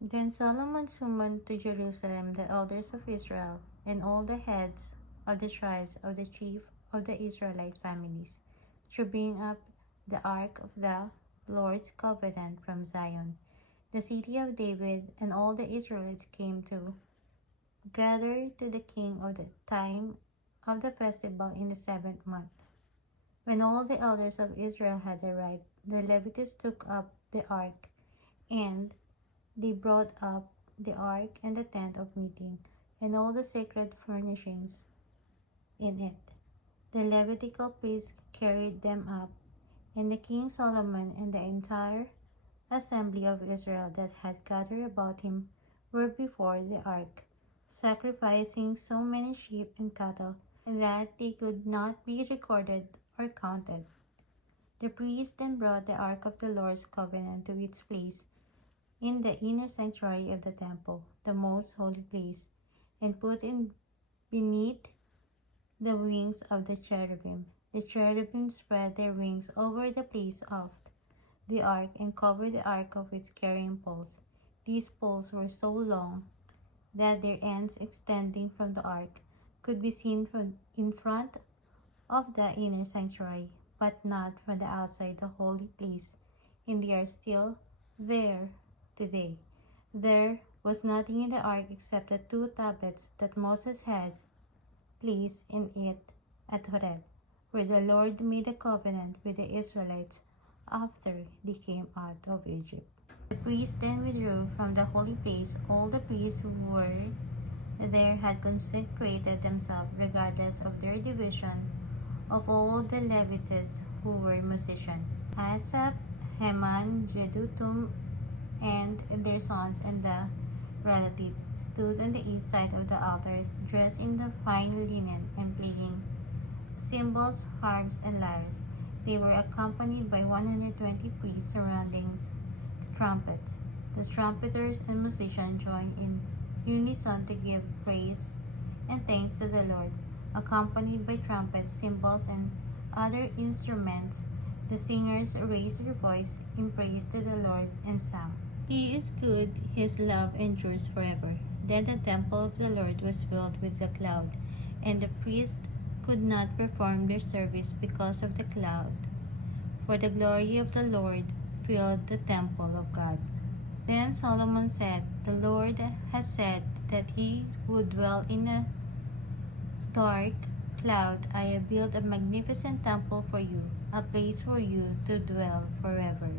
Then Solomon summoned to Jerusalem the elders of Israel and all the heads of the tribes of the chief of the Israelite families to bring up the ark of the Lord's covenant from Zion, the city of David, and all the Israelites came to gather to the king of the time of the festival in the 7th month. When all the elders of Israel had arrived, the Levites took up the ark, and they brought up the ark and the tent of meeting, and all the sacred furnishings in it. The Levitical priests carried them up, and the king Solomon and the entire assembly of Israel that had gathered about him were before the ark, sacrificing so many sheep and cattle that they could not be recorded or counted. The priests then brought the ark of the Lord's covenant to its place in the inner sanctuary of the temple, the most holy place, and put it beneath the wings of the cherubim. The cherubim spread their wings over the place of the ark and covered the ark of its carrying poles. These poles were so long that their ends extending from the ark could be seen from in front of the inner sanctuary, but not from the outside the holy place, and they are still there today. There was nothing in the ark except the 2 tablets that Moses had placed in it at Horeb, where the Lord made a covenant with the Israelites after they came out of Egypt. The priests then withdrew from the holy place. All the priests who were there had consecrated themselves regardless of their division of all the Levites who were musicians. Asaph, Heman, Jeduthun, and their sons and the relative stood on the east side of the altar, dressed in the fine linen and playing cymbals, harps, and lyres. They were accompanied by 120 priests surrounding trumpets. The trumpeters and musicians joined in unison to give praise and thanks to the Lord. Accompanied by trumpets, cymbals, and other instruments, the singers raised their voice in praise to the Lord and sang, "He is good, his love endures forever." Then the temple of the Lord was filled with the cloud, and the priests could not perform their service because of the cloud, for the glory of the Lord filled the temple of God. Then Solomon said, "The Lord has said that he would dwell in a dark cloud. I have built a magnificent temple for you, a place for you to dwell forever."